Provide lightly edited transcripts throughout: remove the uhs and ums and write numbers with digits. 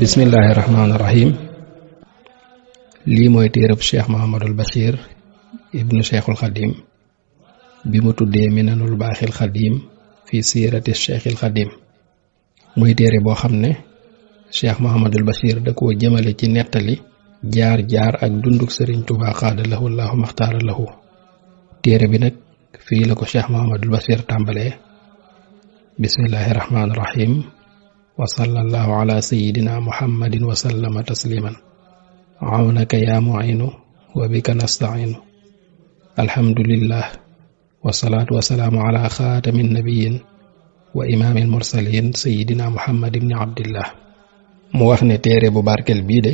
bismillaahi rahmaani rahiim. lii mooy téereb cheikh Mouhamadul Bachir ibnu cheikhul xadim bi mu tuddee minanul baaxil xadim fi siirati cheikhil xadim. muy téere boo xam ne cheikh Mouhamadul Bachir da koo jëmale ci nettali jaar-jaar ak dunduk sëriñ Tuubaa xaada lahu llaahu maxtaara lahu. téere bi nag fii la ko cheikh Mouhamadul Bachir tàmbalee. bismillaahi rahmaani rahiim. wa sallallahu ala sayyidina muhammadin wa sallama tasliman. awnaka yaa mu'inu wa bika nasta'inu. alhamdulillah wasalaatu wasalaamu ala xaatamin nabiyin wa imaamil mursalin sayyidina muhammad ibni abdillah. mu wax ne téere bu barkel bii de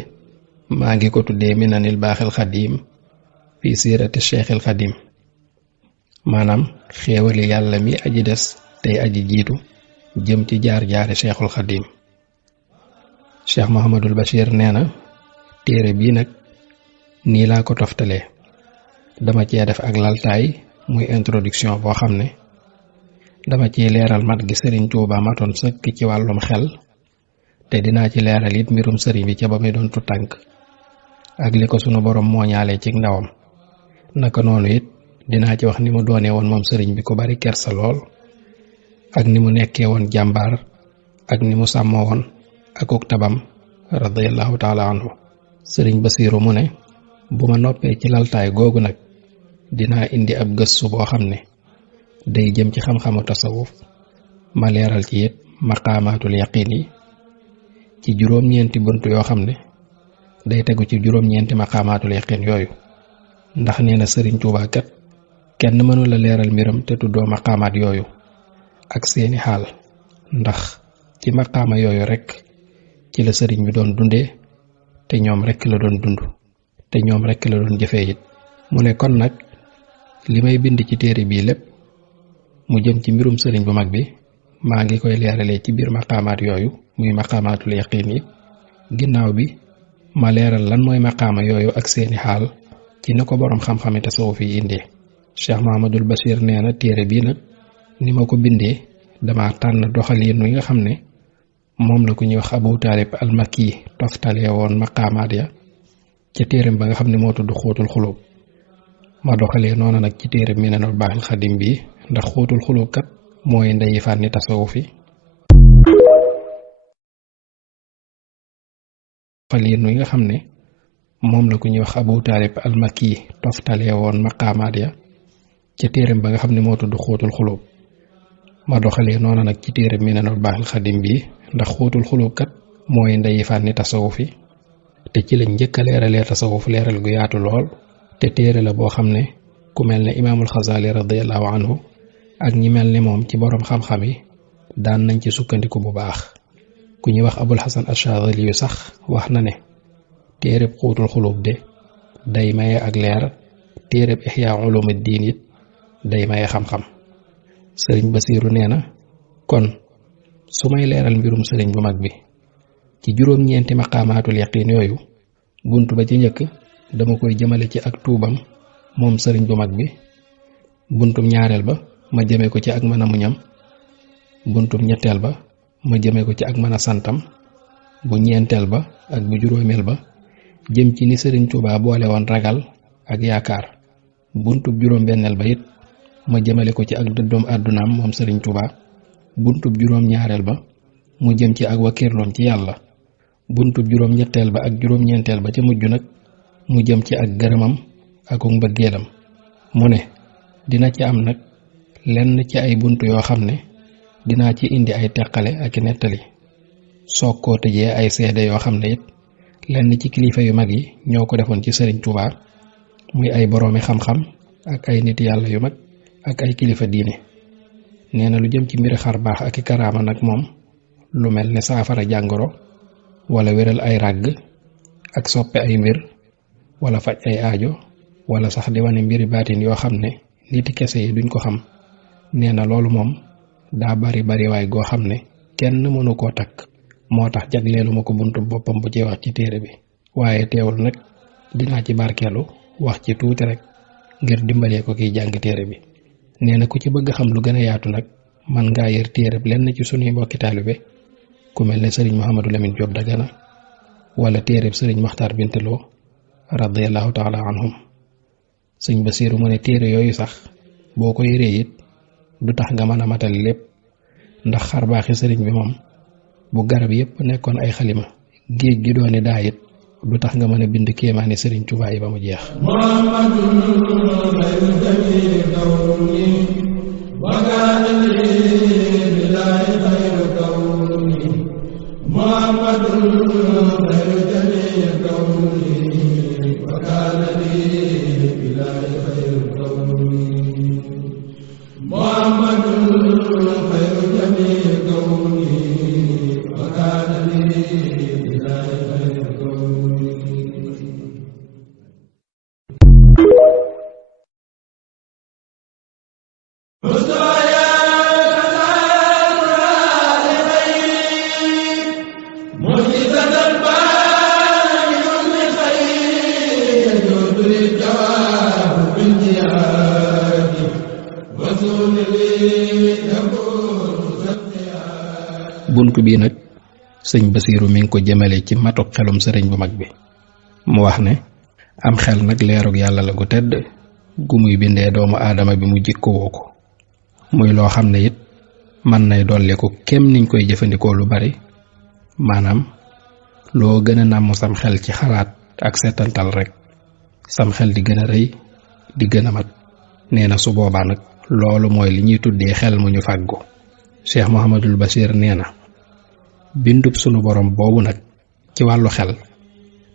maa ngi ko tuddee minanil baaxil xadim fi siirati cheikhil xadim. maanaam xéewali yàlla mi aji des tey aji jiitu jëm ci jaar-jaari cheikhul xadim. cheikh Mouhamadul Bachir nee na téere bii nag nii laa ko toftalee. dama cee def ak laltaay muy introduction boo xam ne dama ciy leeral mat gi sëriñ Tuubaa matoon sëkk ci wàllum xel, te dinaa ci leeral it mbirum sëriñ bi ca ba muy doon tutànk ak li ko sunu borom mooñaalee ci ndawam. naka noonu it dinaa ci wax ni mu doonee woon moom sëriñ bi ku bari kersa lool, ak ni mu nekkee woon jàmbaar, ak ni mu sàmmoo woon akuk tabam radiyallahu taala anhu. sëriñ Basiiru mu ne bu ma noppee ci laltaay googu nag dinaa indi ab gëstu boo xam ne day jëm ci xam-xamu tasawuf, ma leeral ci it maqaamaatul yaqiin yi ci juróom-ñeenti bunt yoo xam ne day tegu ci juróom-ñeenti maqaamaatul yaqiin yooyu. ndax nee na sëriñ Tuubaa kat kenn mënula leeral mbiram te tuddoo maqaamaat yooyu ak seeni xaal, ndax ci maqaama yooyu rekk ci la sëriñ bi doon dundee, te ñoom rekk la doon dund, te ñoom rekk la doon jëfee it. mu ne kon nag li may bind ci téere bii lépp mu jëm ci mbirum sëriñ bu mag bi maa ngi koy leeralee ci biir maqaamaat yooyu muy maqaamaatul yaqiin yi. ginnaaw bi ma leeral lan mooy maqaama yooyu ak seeni xaal ci na ko boroom xam-xami tasawuf yi indee. cheikh Mouhamadul Bachir nee na téere bii nag ni ma ko bindee dama tànn doxaliin wi nga xam ne moom la ku ñuy wax Abu Taalib al-Makki toftalee woon maqaamaat ya ca téereem ba nga xam ne moo tudd xóotul xulub. ma doxalee noonu nag ci téereem minanul baaxil xadim bi, ndax xóotul xulub kat mooy ndeyi fànni tasawuf yi. doxaliin wi nga xam ne moom la ku ñuy wax Abu Taalib al-Makki toftalee woon maqaamaat ya ca téereem ba nga xam ne moo tudd xóotul xulub. ma doxalee noonu nag ci téereem minanul baaxil xadim bi, ndax xóotul xulub kat mooy ndeyi fànni tasawuf yi, te ci lañ njëkk a leeralee tasawuf leeral gu yaatu lool. te téere la boo xam ne ku mel ne imaamul Xasaali radiyallahu anhu ak ñi mel ne moom ci boroom xam-xam yi daan nañ ci sukkandiku bu baax. ku ñuy wax Abul Hasan Ash-Shaadili yu sax wax na ne téereb xóotul xulub de day maye ak leer, téereb Ihyaa Ulumuddin it day maye xam-xam. sëriñ Basiiru nee na kon su may leeral mbirum sëriñ bu mag bi ci juróom-ñeenti maqaamaatul yaqiin yooyu, bunt ba ci njëkk dama koy jëmale ci ak tuubam moom sëriñ bu mag bi. buntum ñaareel ba ma jëme ko ci ak mën a muñam. buntum ñetteel ba ma jëme ko ci ak mën a santam. bu ñeenteel ba ak bu juróomeel ba jëm ci ni sëriñ Tuubaa boole woon ragal ak yaakaar. buntub juróom-benneel ba it ma jëmale ko ci ak dëddoom àddunaam moom sëriñ Tuubaa. buntub juróom-ñaareel ba mu jëm ci ak wakiirloom ci yàlla. buntub juróom-ñetteel ba ak juróom-ñeenteel ba ca mujj nag mu jëm ci ak gërëmam ak mbëggeelam. mu ne dina ci am nag lenn ci ay bunt yoo xam ne dinaa ci indi ay teqale ak nettali, soog koo tëjee ay seede yoo xam ne it lenn ci kilifa yu mag yi ñoo ko defoon ci sëriñ Tuubaa, muy ay boroomi xam-xam ak ay nit yàlla yu mag ak ay kilifa diine. nee na lu jëm ci mbiri xar baax ak i karaama nag moom lu mel ne saafara jàngoro wala wéral ay ràgg ak soppe ay mbir wala faj ay aajo wala sax di wane mbiri baatin yoo xam ne niti kese yi duñ ko xam. nee na loolu moom daa bari waay goo xam ne kenn mënu koo takk, moo tax jagleelu ma ko buntu boppam bu ci wax ci téere bi. waaye teewul nag dinaa ci barkeelu wax ci tuuti rek ngir dimbalee ko kiy jàng téere bi. nee na ku ci bëgg xam lu gën a yaatu nag man ngaa yër téere bi lenn ci sunuy mbokki taalibe ku mel ne sëriñ Mouhamadou Lamine Diop Dagana wala téereb sëriñ Maxtaar Bintaloo radiyallahu taala anhum. sëñ Basiiru mu ne téere yooyu sax boo ko yëree it du tax nga mën a matal lépp, ndax xarbaaxi sëriñ bi moom bu garab yépp nekkoon ay xalima géej gi doone daa it du tax nga mën a bind kéemaani sëriñ Tuubaa yi ba mu jeex. bunt bii nag sëñ Basiiru mi ngi ko jëmale ci matuk xelum sëriñ bu mag bi. mu wax ne am xel nag leerug yàlla la gu tedd gu muy bindee doomu aadama bi mu jikkowoo ko, muy loo xam ne it mën nay dolliku kem niñ koy jëfandikoo lu bari, maanaam loo gën a nàmm sam xel ci xalaat ak setantal rek sam xel di gën a rëy di gën a mat. nee na su boobaa nag loolu mooy li ñuy tuddee xel mu ñu fàggu. Cheikh Mouhamadul Bachir nee na bindub sunu borom boobu nag ci wàllu xel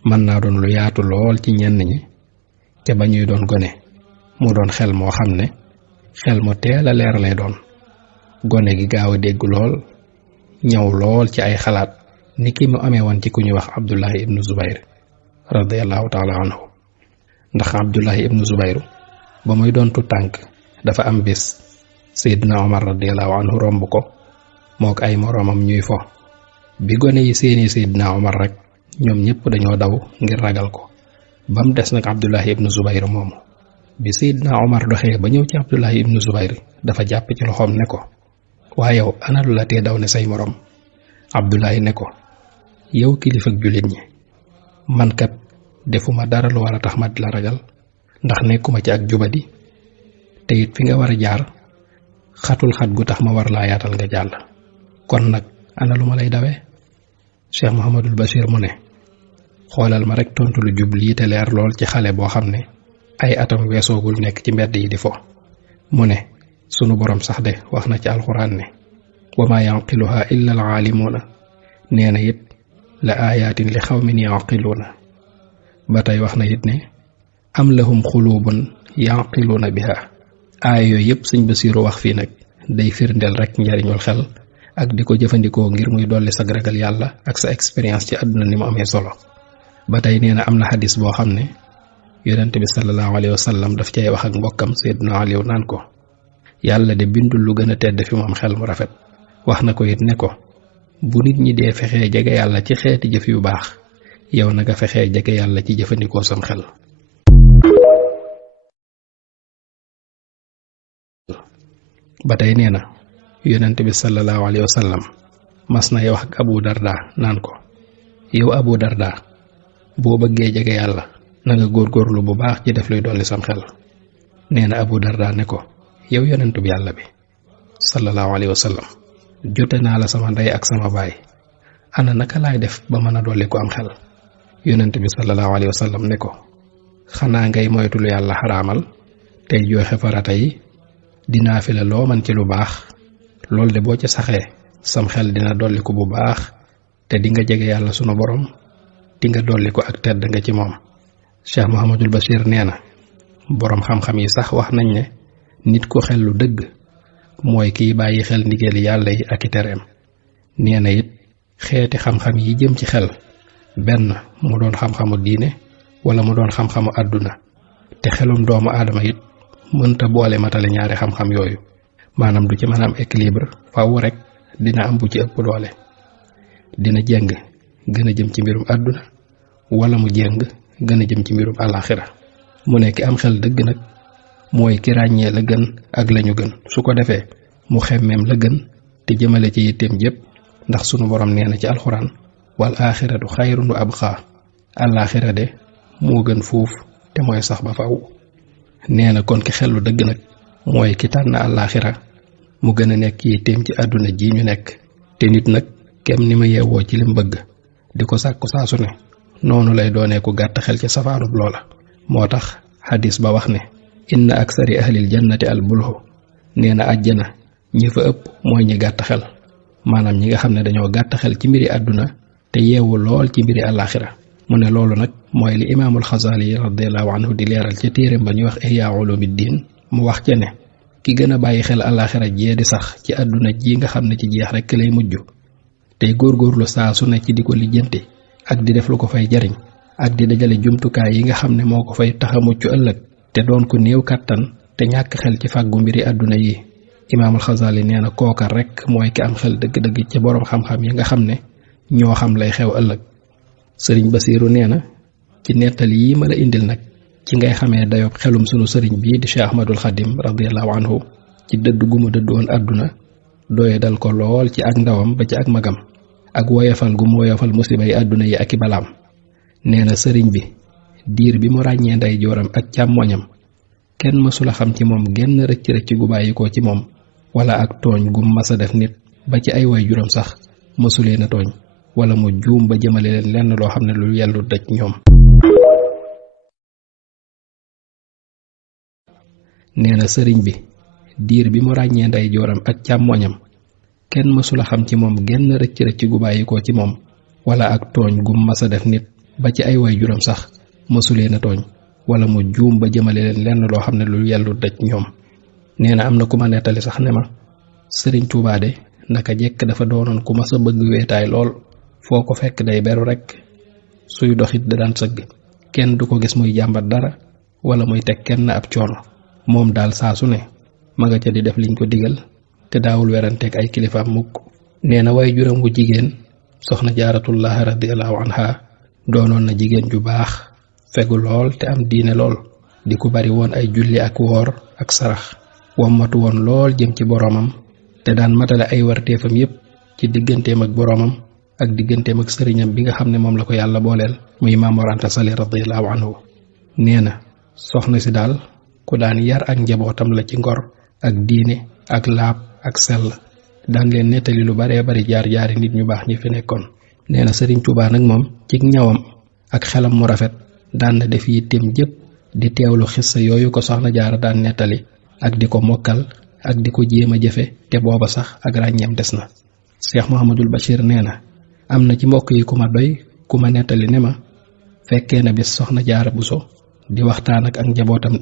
mën naa doon lu yaatu lool ci ñenn ñi te ba ñuy doon gone mu doon xel moo xam ne xel mu teel a leer lay doon, gone gi gaaw a dégg lool, ñaw lool ci ay xalaat ni ki mu amee woon ci ku ñuy wax Abdullahi ibnu Zubayr radiyallahu taala anhu. ndax Abdullahi ibnu Zubayr ba muy doon tu tànk dafa am bis Seydina Omar radiyallahu anhu romb ko mook ay moroomam ñuy fo. bi gone yi seeni Seydina Omar rek ñoom ñëpp dañoo daw ngir ragal ko, ba mu des nag Abdullahi ibnu Zubayr moomu. bi Seydina Omar doxee ba ñëw ci Abdullahi ibnu Zubayr dafa jàpp ci loxoom ne ko, waa yow ana lu la tee daw ne say moroom? Abdullahi ne ko, yow kilifa ak jullit ñi, man kat defuma dara lu war a tax ma di la ragal, ndax nekkuma ci ak jubadi, te it fi nga war a jaar xatul xat gu tax ma war laa yaatal nga jàll, kon nag ana lu ma lay dawee? Cheikh Mouhamadul Bachir mu ne xoolal ma rek tontu lu jub lii te leer lool ci xale boo xam ne ay atam weesoogul nekk ci mbedd yi di fo. mu ne sunu borom sax de wax na ci alxuraan ne wa maa yanqiluha illa alaalimuuna, nee na it la aayaatin li xawmin yanqiluuna. ba tey wax na it ne am lahum xuluubun yanqiluuna biha. aaya yooyu yëpp sëñ Basiiru wax fii nag day firndeel rek njariñul xel ak di ko jëfandikoo ngir muy dolli sa ragal yàlla ak sa expérience ci àdduna ni mu amee solo. ba tey nee na am na xadis boo xam ne yonent bi sallallahu alayhi wa sallam daf cay wax ak mbokkam Seydina Aliou naan ko, yàlla de bindul lu gën a tedd fi moom xel mu rafet. wax na ko it ne ko, bu nit ñi dee fexee jege yàlla ci xeeti jëf yu baax, yow na nga fexee jege yàlla ci jëfandikoo sam xel. ba tey nee na yonent bi sallallahu alayhi wa sallam mas nay wax ak Abu Darda naan ko, yow Abu Darda, boo bëggee jege yàlla na nga góorgóorlu bu baax ci def luy dolli sam xel. nee na Abu Darda ne ko, yow yonentub yàlla bi sallallahu alayhi wa sallam, jote naa la sama ndey ak sama baay, ana naka laay def ba mën a dolli ko am xel? yonent bi sallallahu alayhi wa sallam ne ko, xanaa ngay moytu lu yàlla xaraamal tey joxe farata yi, dinaa fi la loo man ci lu baax. loolu de boo ca saxee sam xel dina dolli ko bu baax te di nga jege yàlla sunu borom, di nga dolli ko ak tedd nga ci moom. Cheikh Mouhamadul Bachir nee na boroom xam-xam yi sax wax nañ ne nit ku xel lu dëgg mooy kiy bàyyi xel ndigali yàlla yi ak i tereem. nee na it xeeti xam-xam yi jëm ci xel, benn mu doon xam-xamu diine wala mu doon xam-xamu àdduna, te xelum doomu aadama it mënta boole matale ñaari xam-xam yooyu, maanaam du ci mën a am équilibre, faaw rek dina am bu ci ëpp doole, dina jeng gën a jëm ci mbirum àdduna wala mu jeng gën a jëm ci mbirum àllaaxira. mu nekk am xel dëgg nag mooy ki ràññee la gën ak lañu gën, su ko defee mu xemmeem la gën te jëmale ci yitteem jépp ndax sunu borom nee na ci alxuraan wal aaxiratu xayrun wa abqaa àllaaxira de moo gën fuuf te mooy sax ba faw. nee na kon ki xellu dëgg nag mooy ki tànn àllaaxira mu gën a nekk yitteem ci àdduna ji ñu nekk. te nit nag kem ni ma yeewoo ci lim bëgg di ko sàkku saa su ne noonu lay doonee ku gàtt xel ci safaanub loola. moo tax xadis ba wax ne inna aksari ahlil jannati al bulhu nee na àjjana ñi fa ëpp mooy ñi gàtt xel, maanaam ñi nga xam ne dañoo gàtt xel ci mbiri àdduna te yeewu lool ci mbiri àllaaxira. mu ne loolu nag mooy li imaamul Xasaali radiyallahu anhu di leeral ca téeréem ba ñuy wax Ihyaa Ulumuddin. mu wax ca ne ki gën a bàyyi xel àllaaxira jee di sax ci àdduna ji nga xam ne ci jeex rekk lay mujj tey góorgóorlu saa su ne ci di ko lijjanti ak di def lu ko fay jariñ ak di dajale jumtukaay yi nga xam ne moo ko fay tax a mucc ëllëg te doon ko néew kàttan te ñàkk xel ci fàggu mbiri àdduna yi. imaamul Xasaali nee na kooka rekk mooy ki am xel dëgg-dëgg ca boroom xam-xam yi nga xam ne ñoo xam lay xew ëllëg. sëriñ Basiiru nee na ci nettali yi ma la indil nag ci ngay xamee dayob xelum sunu sëriñ bii di Cheikh Ahmadul Xadim radiyallahu anhu ci dëdd gu mu dëdd woon àdduna doye dal ko lool ci ak ndawam ba ci ak magam ak woyofal gu mu woyofal musiba yi àdduna yi ak i balaam. nee na sëriñ bi diir bi mu ràññee nday jooram ak càmmoñam kenn mësula xam ci moom genn rëcc-rëcc gu bàyyikoo ci moom wala ak tooñ gum masa def nit ba ci ay way juram sax mësuleen a tooñ wala mu juum ba jëmale leen lenn loo xam ne lu yellu daj ñoom. nee na sëriñ bi diir bi mu ràññee nday jooram ak càmmoñam kenn mësula xam ci moom genn rëcc-rëcc gu bàyyikoo ci moom wala ak tooñ gum masa def nit ba ci ay way juram sax mësuleen a tooñ wala mu juum ba jëmale leen lenn loo xam ne lu yellu daj ñoom. nee na am na ku ma nettali sax ne ma sëriñ Tuubaa de naka jekk dafa doonoon ku masa bëgg weetaay lool, foo ko fekk day beru rekk, suy doxit da daan sëgg, kenn du ko gis muy jàmbat dara wala muy teg kenn ab coono. moom daal saa su ne ma nga ca di def liñ ko digal te daawul weranteeg ay kilifaam mukk. nee na way juram wu jigéen soxna Jaaratullaahi radiyallaahu anha doonoon na jigéen ju baax, fegu lool te am diine lool, di ku bari woon ay julli ak woor ak sarax, wommatu woon lool jëm ci boroomam te daan matale ay warteefam yépp ci digganteem ak boroomam ak digganteem ak sëriñam bi nga xam ne moom la ko yàlla booleel muy Maam Mor Anta Sali radiyallaahu anhu. nee na soxna si daal ku daan yar ak njabootam la ci ngor ak diine ak laab ak sell, daan leen nettali lu baree bari jaar-jaari nit ñu baax ñi fi nekkoon. nee na sëriñ Tuubaa nag moom ci ñawam ak xelam mu rafet daan na def yitteem jëpp di teewlu xissa yooyu ko soxna Jaara daan nettali ak di ko mokkal ak di ko jéem a jëfe te booba sax ak ràññeem des na. Cheikh Mouhamadul Bachir nee na am na ci mbokk yi ku ma doy ku ma nettali ne ma fekkee na bis soxna Jaara Buso di waxtaan ak njabootam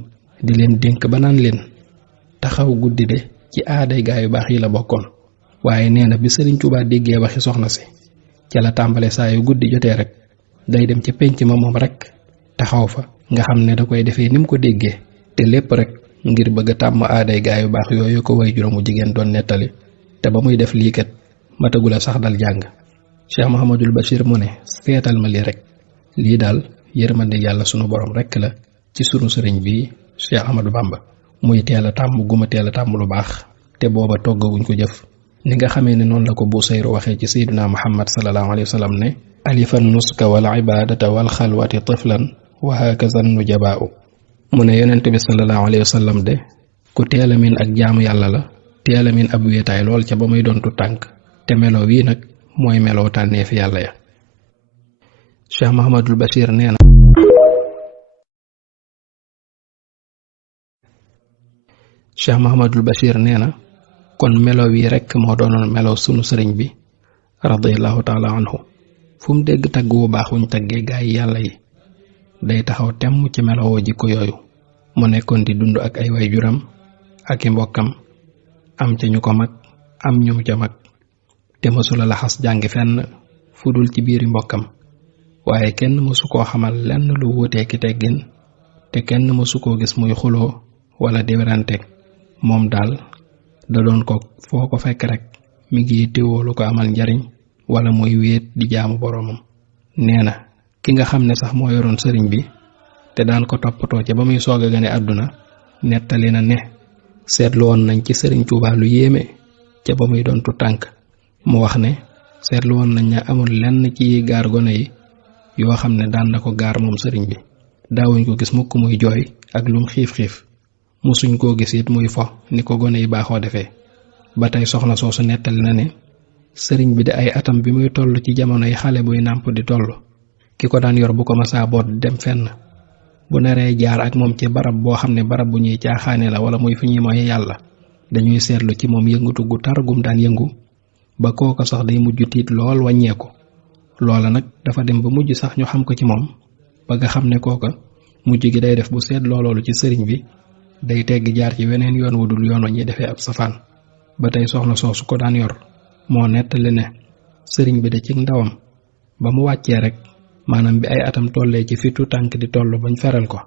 di leen dénk ba naan leen taxaw guddi de ci aaday gaa yu baax yi la bokkoon, waaye nee na bi sëriñ Tuubaa déggee waxi soxna si ca la tàmbale saa yu guddi jotee rek day dem ca pénc ma moom rek taxaw fa, nga xam ne da koy defee ni mu ko déggee te lépp rek ngir bëgg a tàmm aaday gaa yu baax yooyu ko way juróomu jigéen doon nettali te ba muy def lii kat matagula sax dal jàng. Cheikh Mouhamadul Bachir mu ne seetal ma lii rek, lii daal yërmande yàlla sunu borom rek la ci sunu sëriñ bi Cheikh Ahmadou Bamba, muy teel a tàmm guma teel a tàmm lu baax te booba toggawuñ ko jëf. ni nga xamee ne noonu la ko Busayru waxee ci sayyiduna Muhammad sallallahu alayhi wa sallam ne alifan nuska wal ibadata wal xalwati tiflan wa hakaza nujabaa'u. mu ne yonent bi sallallahu alayhi wa sallam de ku teel a miin ak jaamu yàlla la, teel a miin ab wéetaay lool ca ba muy doon tu tànk, te melo wii nag mooy meloo tànneefi yàlla ya. Cheikh Mouhamadul Bachir nee na Cheikh Mouhamadul Bachir nee na kon melo wi rekk moo doonoon melo sunu sëriñ bi radiyallahu taala anhu. fu mu dégg tagg wu baax wuñ taggee gaa yi yàlla yi day taxaw temm ci melowoo jikko yooyu. mu nekkoon di dund ak ay waajuram ak i mbokkam, am ca ñu ko mag am ñum ca mag, te mësula laxas jàngi fenn fu dul ci biiri mbokkam, waaye kenn mësu koo xamal lenn lu wuutee ki teggin te kenn mësu koo gis muy xuloo wala di werante. moom daal da doon ko foo ko fekk rek mi ngi teewoo lu ko amal njariñ wala muy wéet di jaamu boroomam. nee na ki nga xam ne sax moo yoroon sëriñ bi te daan ko toppatoo ca ba muy soog a gane àdduna nettali na ne seetlu woon nañ ci sëriñ Tuubaa lu yéeme ca ba muy doon tu tànk. mu wax ne seetlu woon nañ ne amul lenn ci gaar gone yi yoo xam ne daan na ko gaar moom sëriñ bi. daawuñ ko gis mukk muy jooy ak lum xiif-xiif musuñ koo gis it muy fo ni ko gone yi baaxoo defee. ba tey soxna soosu nettali na ne sëriñ bi de ay atam bi muy toll ci jamonoy xale buy nàmp di toll ki ko daan yor bu ko masaa boot dem fenn bu naree jaar ak moom ci barab boo xam ne barab bu ñuy caaxaane la wala muy fi ñuy mooy yàlla dañuy seetlu ci moom yëngatu gu tar gum daan yëngu ba kooka sax day mujj tiit lool wàññeeku. loola nag dafa dem ba mujj sax ñu xam ko ci moom ba nga xam ne kooka mujj gi day def bu seet loolu ci sëriñ bi day tegg jaar ci weneen yoon wu dul yoon wa ñuy defee ab safaan. ba tey soxna soosu ko daan yor moo nettali ne sëriñ bi de ci ndawam ba mu wàccee rek maanaam bi ay atam tollee ci fitu tànk di toll bañ feral ko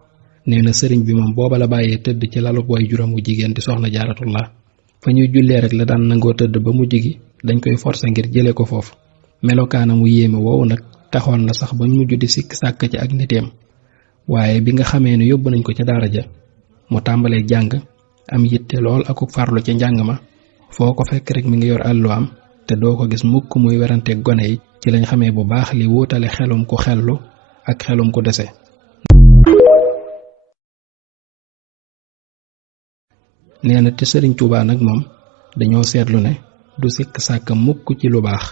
nee na sëriñ bi moom booba la bàyyee tëdd ci lalub way juróom wu jigéen di soxna Jaaratullah fa ñuy jullee rek la daan nangoo tëdd ba mujj gi dañ koy forcer ngir jëlee ko foofu. melokaana mu yéeme woowu nag taxoon na sax bañ mujj di sikk sàkk ci ak niteem waaye bi nga xamee ne yóbbu nañ ko ca daara ja mu tàmbalee jàng am yitte lool akuk farlu ca njàng ma foo ko fekk rek mi ngi yor àlluwaam te doo ko gis mukk muy werante gone yi ci lañ xamee bu baax li wuutale xelum ku xellu ak xelum ku dese. nee na te sëriñ Tuubaa nag moom dañoo seetlu ne du sikk sàkk mukk ci lu baax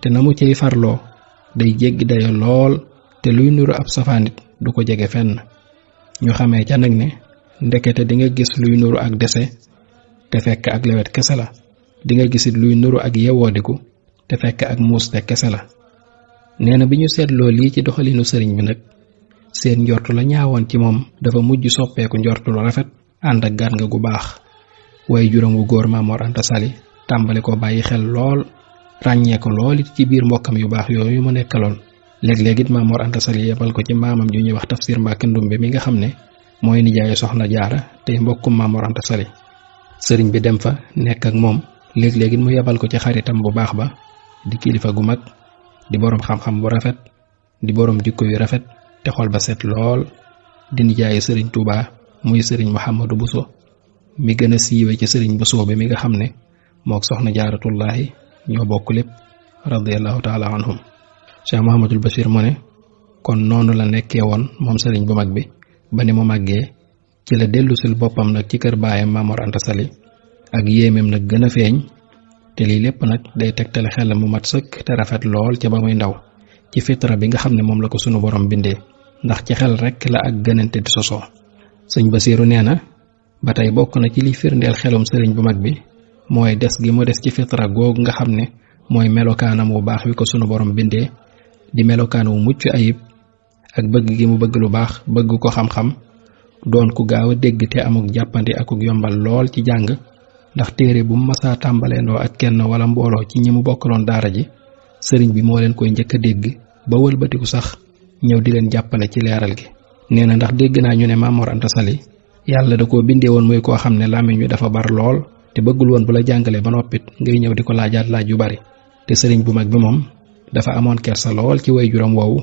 te na mu cay farloo day jéggi dayo lool te luy nuru ab safaanit du ko jege fenn. ñu xamee ca nag ne ndekete di nga gis luy nuru ak dese te fekk ak lewet kese la di nga gisit luy nuru ak yewoodiku te fekk ak muuste kese la. nee na bi ñu seetloo lii ci doxalinu sëriñ bi nag seen njortu la ñaawoon ci moom dafa mujj soppeeku njortu lu rafet ànd ak gaan nga gu baax. waaye juróom wu góor Maam Mor Anta Sali tàmbali ko bàyyi xel lool ràññee ko lool it ci biir mbokkam yu baax yooyu mu nekkaloon. léeg-léeg it Maam Mor Anta Sali yebal ko ci maamam ju ñuy wax Tafsir Mbàkke Ndumbe mi nga xam ne mooy nijaayu soxna Jaara tey mbokkum Maam Mor Anta Sali. sëriñ bi dem fa nekk ak moom léeg-léeg it mu yebal ko ci xaritam bu baax ba di kilifa gu mag di boroom xam-xam bu rafet di boroom jikko yu rafet te xol ba set lool di nijaayu sëriñ Tuubaa muy sëriñ Mouhamadou Bousso mi gën a siiwe ci sëriñ Bousso bi mi nga xam ne mook soxna Jaaratullaahi ñoo bokk lépp radiyallahu taala anhum. Cheikh Mouhamadul Bachir mu ne kon noonu la nekkee woon moom sëriñ bu mag bi ba ni mu màggee ci la dellusil boppam nag ci kër baayam Maam Mor Anta Sali ak yéemeem nag gën a feeñ te lii lépp nag day tegtale xelam mu mat sëkk te rafet lool ca ba muy ndaw ci fitra bi nga xam ne moom la ko sunu borom bindee ndax ci xel rek la ak gënante di sosoo. sëñ Basiiru nee na ba tey bokk na ci liy firndeel xelum sëriñ bu mag bi mooy des gi mu des ci fitra googu nga xam ne mooy melokaanam wu baax wi ko sunu borom bindee di melokaan wu mucc ayib ak bëgg gi mu bëgg lu baax bëgg ko xam-xam doon ku gaaw a dégg te amuk jàppandi akuk yombal lool ci jàng ndax téere bu mu masaa tàmbaleendoo ak kenn wala mbooloo ci ñi mu bokkaloon daara ji sëriñ bi moo leen koy njëkk a dégg ba wëlbatiku sax ñëw di leen jàppale ci leeral gi. nee na ndax dégg naa ñu ne Maam Mor Anta Sali yàlla da koo bindee woon muy koo xam ne làmmiñ wi dafa bar lool te bëggul woon bu la jàngalee ba noppit ngay ñëw di ko laajaat laaj yu bari te sëriñ bu mag bi moom dafa amoon kersa lool ci way juram woowu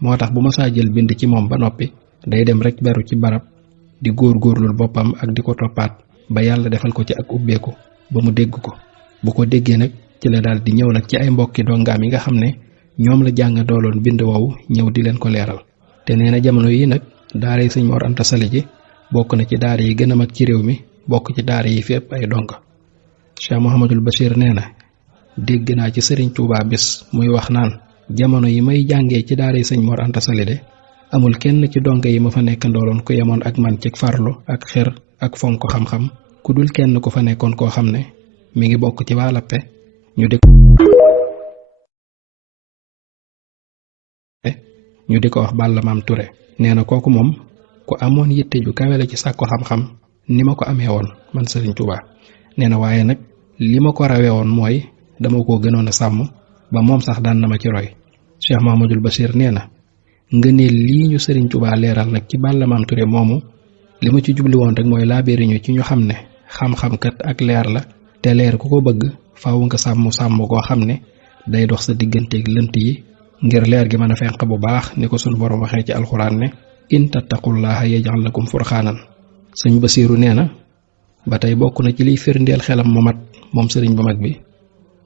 moo tax bu ma saa jël bind ci moom ba noppi day dem rek beru ci barab di góor-góorlul boppam ak di ko toppaat ba yàlla defal ko ci ak ubbeeku ba mu dégg ko bu ko déggee nag ci la daal di ñëw nag ci ay mbokki dongaam yi nga xam ne ñoom la jàng dooloon bind woowu ñëw di leen ko leeral. te nee na jamono yi nag daara yi sëñ Mor Anta Sali ji bokk na ci daara yi gën a mag ci réew mi bokk ci daara yi fépp ay donga. Cheikh Mouhamadul Bachir nee na dégg naa ci sëriñ Tuubaa bis muy wax naan jamono yi may jàngee ci daara yi sëñ Mor Anta Sali de amul kenn ci donga yi ma fa nekk ndooloon ku yemoon ak man ci farlu ak xër ak fonk xam-xam ku dul kenn ku fa nekkoon koo xam ne mi ngi bokk ci waa Lappe ñu di ko wax Balla Maam Touré. nee na kooku moom ku amoon yitte ju kawe la ci sàkku xam-xam ni ma ko amee woon man sëriñ Tuubaa. nee na waaye nag li ma ko rawee woon mooy dama ko gënoon a sàmm ba moom sax daan na ma ci roy. Cheikh Mouhamadul Bachir nee na ngëneel lii ñu sëriñ Tuubaa leeral nag ci Balla Maam Touré moomu li ma ci jubli woon rek mooy laabéri ñu ci ñu xam ne xam-xam kat ak leer la te leer ku ko bëgg faaw nga sàmm koo xam ne day dox sa digganteeg lënt yi ngir leer gi mën a fenq bu baax ni ko sunu borom waxee ci alxuraan ne in tattaqullaha yaj'al lakum furxaanan. sëñ Basiiru nee na ba tey bokk na ci liy firndeel xelam mu mat moom sëriñ bu mag bi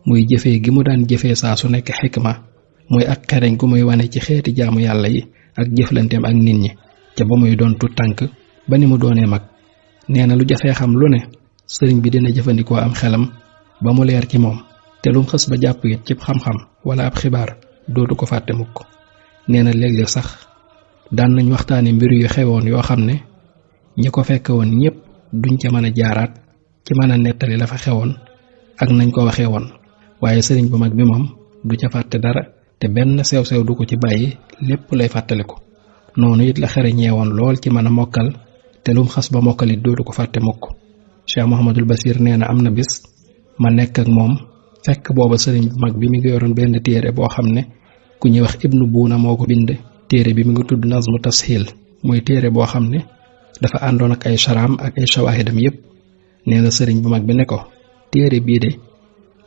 muy jëfee gi mu daan jëfee saa su nekk xikma muy ak xereñ gu muy wane ci xeeti jaamu yàlla yi ak jëflanteem ak nit ñi ca ba muy doon tut tànk ba ni mu doonee mag. nee na lu jafee xam lu ne sëriñ bi dina jëfandikoo am xelam ba mu leer ci moom te lum xës ba jàpp it cib xam-xam wala ab xibaar dootu ko fàtte mukk. nee na léeg-léeg sax daan nañ waxtaane mbir yu xewoon yoo xam ne ñi ko fekke woon ñépp duñ ca mën a jaaraat ci mën a nettali la fa xewoon ak nañ ko waxee woon waaye sëriñ bu mag bi moom du ca fàtte dara te benn sew-sew du ko ci bàyyi lépp lay fàttaliku. noonu it la xereñee woon lool ci mën a mokkal te lum xas ba mokkal it dootu ko fàtte mukk. Cheikh Mouhamadul Bachir nee na am na bis ma nekk ak moom fekk booba sëriñ bu mag bi mi ngi yoroon benn téere boo xam ne ku ñuy wax Ibnu Buuna moo ko bind. téere bi mi ngi tudd Nazmu Tashil muy téere boo xam ne dafa àndoon ak ay sharaam ak ay shawahidam yépp. nee na sëriñ bu mag bi ne ko téere bii de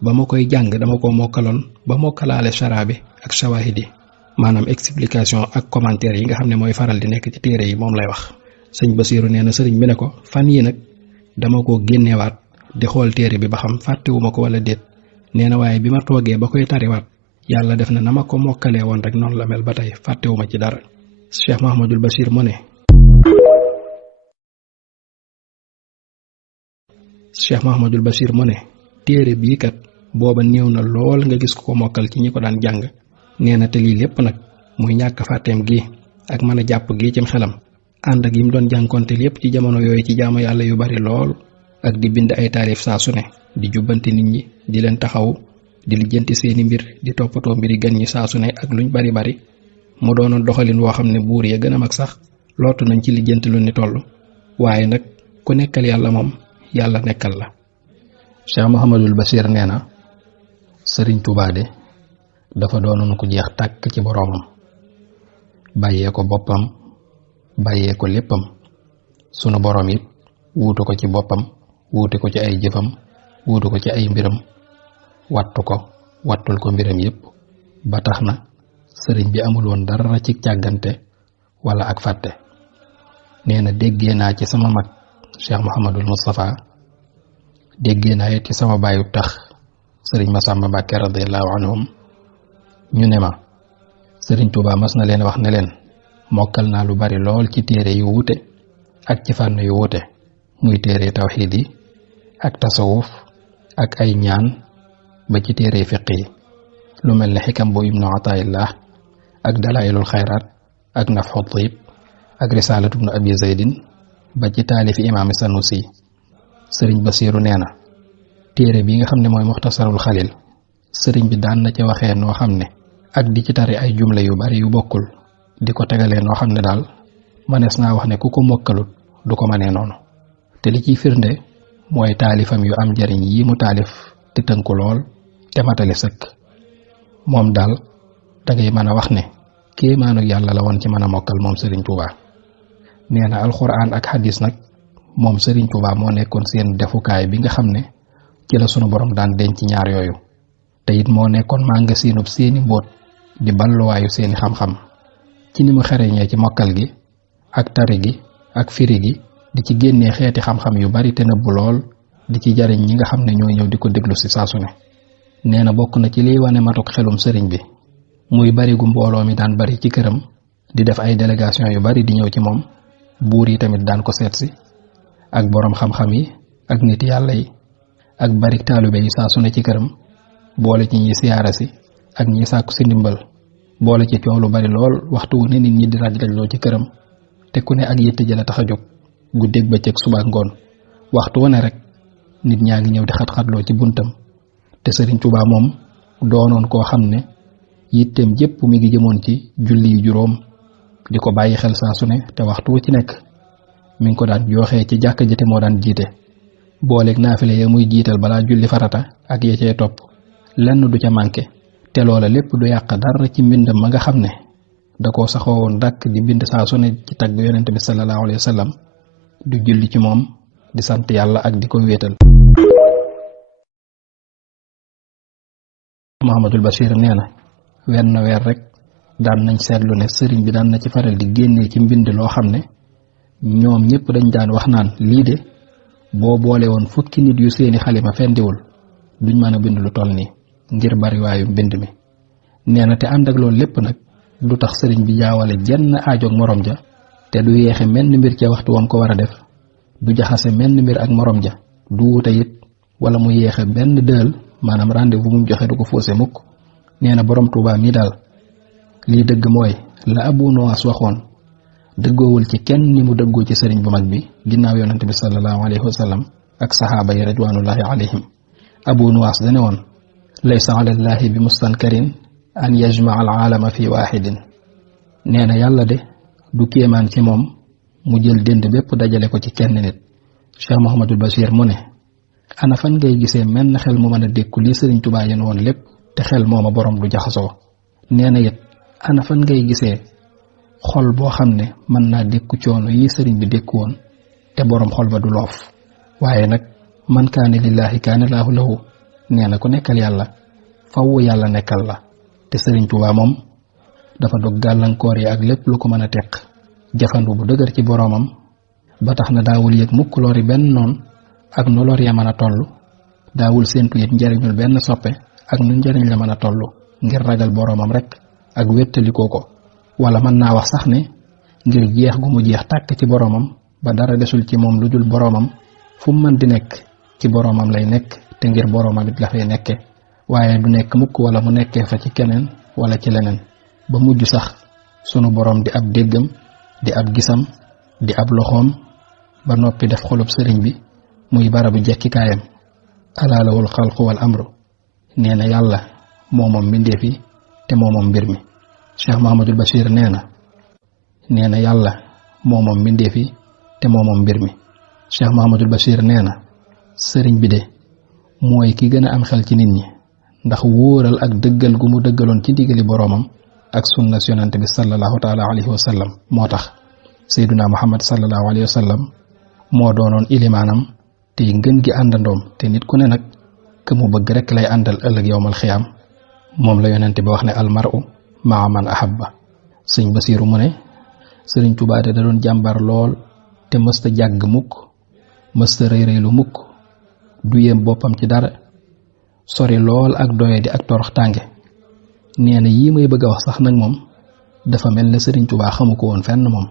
ba ma koy jàng dama ko mokkaloon ba mokkalaale shara bi ak shawahid yi maanaam explication ak commentaire yi nga xam ne mooy faral di nekk ci téere yi moom lay wax. sëñ Basiiru nee na sëriñ bi ne ko fan yi nag dama ko génneewaat di xool téere bi ba xam fàttewuma ko wala déet. nee na waaye bi ma toogee ba koy tariwaat yàlla def na ma ko mokkalee woon rek noonu la mel ba tey fàttewuma ci dara. Cheikh Mouhamadul Bachir mu ne Cheikh Mouhamadul Bachir mu ne téere bii kat booba néew na lool nga gis ko mokkal ci ñi ko daan jàng. nee na te lii lépp nag muy ñàkk fàtteem gi ak mën a jàpp gi cim xelam ànd ak yi mu doon jànkonteel yépp ci jamono yooyu ci jaamu yàlla yu bari lool ak di bind ay taarif saa su ne di jubbanti nit ñi di leen taxaw di lijjanti seeni mbir di toppatoo mbiri gan ñi saa su ne ak luñ bari bari mu doonoon doxalin woo xam ne buur ya gën a mag sax lootu nañ ci lijjanti lu ni toll. waaye nag ku nekkal yàlla moom yàlla nekkal la. Cheikh Mouhamadul Bachir nee na Sëriñ Tuubaa de dafa doonoon ku jeex tàkk ci boroomam bàyyee ko boppam bàyyee ko léppam sunu boroom it wuutu ko ci boppam wuutu ko ci ay jëfam wuutu ko ci ay mbiram wattu ko wattul ko mbiram yépp ba tax na sëriñ bi amul woon dara ci càggante wala ak fàtte. nee na déggee naa ci sama mag Cheikh Mouhamadul Moustapha déggee naa it ci sama baayu tax sëriñ Masamba Mbàkke radiyallahu anhum ñu ne ma sëriñ Tuubaa mas na leen wax ne leen mokkal naa lu bari lool ci téere yu wuute ak ci fànn yu wuute muy téere tawxiid yi ak tasawuf ak ay ñaan ba ci téere fiq yi lu mel ne xikam bu ibnu ataillah ak dalailul xayraat ak nafxu tiib ak risaalatu ibnu abi zaydin ba ci taalifi imaam sanusi. sëriñ Basiiru nee na téere bi nga xam ne mooy muxtasarul xalil sëriñ bi daan na ca waxee noo xam ne ak di ci tari ay jumla yu bari yu bokkul di ko tegalee noo xam ne daal mënees naa wax ne ku ko mokkalut du ko mënee noonu. te li ciy firnde mooy taalifam yu am njariñ yi mu taalif te tënku lool te matali sëkk. moom daal dangay mën a wax ne kéemaanu yàlla la woon ci mën a mokkal moom Sëriñ Tuubaa. nee na alxuraan ak xadis nag moom Sëriñ Tuubaa moo nekkoon seen defukaay bi nga xam ne ci la sunu borom daan denc ñaar yooyu te it moo nekkoon màngasinub seeni mbóot di balluwaayu seeni xam-xam ci ni mu xereñee ci mokkal gi ak tari gi ak firi gi di ci génnee xeeti xam-xam yu bari te nëbbu lool di ci jariñ ñi nga xam ne ñoo ñëw di ko déglu si saa su ne. nee na bokk na ci liy wane matuk xelum sëriñ bi muy bari gu mbooloo mi daan bari ci këram di def ay délégation yu bari di ñëw ci moom buur yi tamit daan ko seet si ak boroom xam-xam yi ak nit yàlla yi ak bari taalibe yi saa su ne ci këram boole ci ñi siyaara si ak ñi sàkku si ndimbal boole ci coow lu bari lool waxtu wu ne nit ñi di raj-rajloo ci këram te ku ne ak yitte jëla tax a jóg guddeeg bëccëg suba ak ngoon waxtu wu ne rek nit ñaa ngi ñëw di xat-xatloo ci buntam te Sëriñ Tuubaa moom doonoon koo xam ne yitteem jépp mi ngi jëmoon ci julli yu juróom di ko bàyyi xel saa su ne te waxtu wu ci nekk mi ngi ko daan jooxee ci jàkka ji te moo daan jiite booleeg naafile ya muy jiital balaa julli farata ak ya cee topp lenn du ca manqué te loola lépp du yàq dara ci mbindam ma nga xam ne da koo saxoo woon dàkk di bind saa su ne ci tagg yonente bi sallallahu alayhi wa sallam du julli ci moom di sant yàlla ak di ko wéetal. Mouhamadul Bachir nee na wenn weer rek daan nañ seetlu ne sëriñ bi daan na ci faral di génnee ci mbind loo xam ne ñoom ñëpp dañ daan wax naan lii de boo boole woon fukki nit yu seeni xalima fendiwul duñ mën a bind lu toll nii. ngir bariwaayu mbind mi. nee na te ànd ak loolu lépp nag du tax sëriñ bi jaawale jenn aajoog morom ja, te du yeexe menn mbir ca waxtu wam ko war a def, du jaxase menn mbir ak morom ja, du wuute it wala mu yeexe benn dël maanaam rendez-vous mu joxe du ko faussé mukk. nee na borom Tuubaa mi daal lii dëgg mooy la Abu Nuwas waxoon dëggoowul ci kenn ni mu dëggoo ci sëriñ bu mag bi ginnaaw yonante bi sallallahu alayhi wa sallam ak saxaaba yi ridwanullahi alayhim. Abu Nuwas dane woon laysa ala llahi bi mustankarin an yajmaa al aalama fi waaxidin. nee na yàlla de du kéemaan ci moom mu jël dënd bépp dajale ko ci kenn nit. Cheikh Mouhamadul Bachir mu ne ana fan ngay gisee menn xel mu mën a dékku lii sëriñ Tuubaa yéen woon lépp te xel mooma borom du jaxasoo. nee na it ana fan ngay gisee xol boo xam ne mën naa dékku coono yi sëriñ bi dékku woon te borom xol ba du loof. waaye nag man kaane lillaahi kaane laahu lahu. nee na ku nekkal yàlla faw yàlla nekkal la. te sëriñ Tuubaa moom dafa dog gàllankoor yi ak lépp lu ko mën a teq, jafandu bu dëgër ci boroomam ba tax na daawul yëg mukk lori benn noon ak nu lor ya mën a toll, daawul séentu it njariñul benn soppe ak nu njariñ la mën a toll ngir ragal boroomam rek ak wéttalikoo ko, wala mën naa wax sax ne ngir jeex gu mu jeex tàkk ci boroomam ba dara desul ci moom lu dul boroomam. fu mu mën di nekk ci boroomam lay nekk te ngir boroomam it la fay nekke, waaye du nekk mukk wala mu nekkee fa ci keneen wala ci leneen, ba mujj sax sunu boroom di ab déggam di ab gisam di ab loxoom ba noppi def xolub sëriñ bi muy barabu jekkikaayam. alaa lahul xalqu wal amru. nee na yàlla moo moom mbindeef yi te moo moom mbir mi. Cheikh Mouhamadul Bachir nee na yàlla moo moom mbindeef yi te moo moom mbir mi. Cheikh Mouhamadul Bachir nee na sëriñ bi de mooy ki gën a am xel ci nit ñi, ndax wóoral ak dëggal gu mu dëggaloon ci ndigali boroomam ak sunna yonante bi sallallahu taala alayhi wa sallam moo tax Seyduna Muhammad sallallahu alayhi wa sallam moo doonoon ilimaanam te ngën gi àndandoom, te nit ku ne nag ke mu bëgg rek lay àndal ëllëg yowmal xiyaam. moom la yonente bi wax ne almaru maa man ahabba. sëñ Basiiru mu ne sëriñ Tuubaa da doon jàmbar lool te mësta jàgg mukk, mësta rëy-rëylu mukk, du yem boppam ci dara, sori lool ak doye di ak torox tànge. nee na yii may bëgg a wax sax nag moom dafa mel ne sëriñ Tuubaa xamu ko woon fenn moom,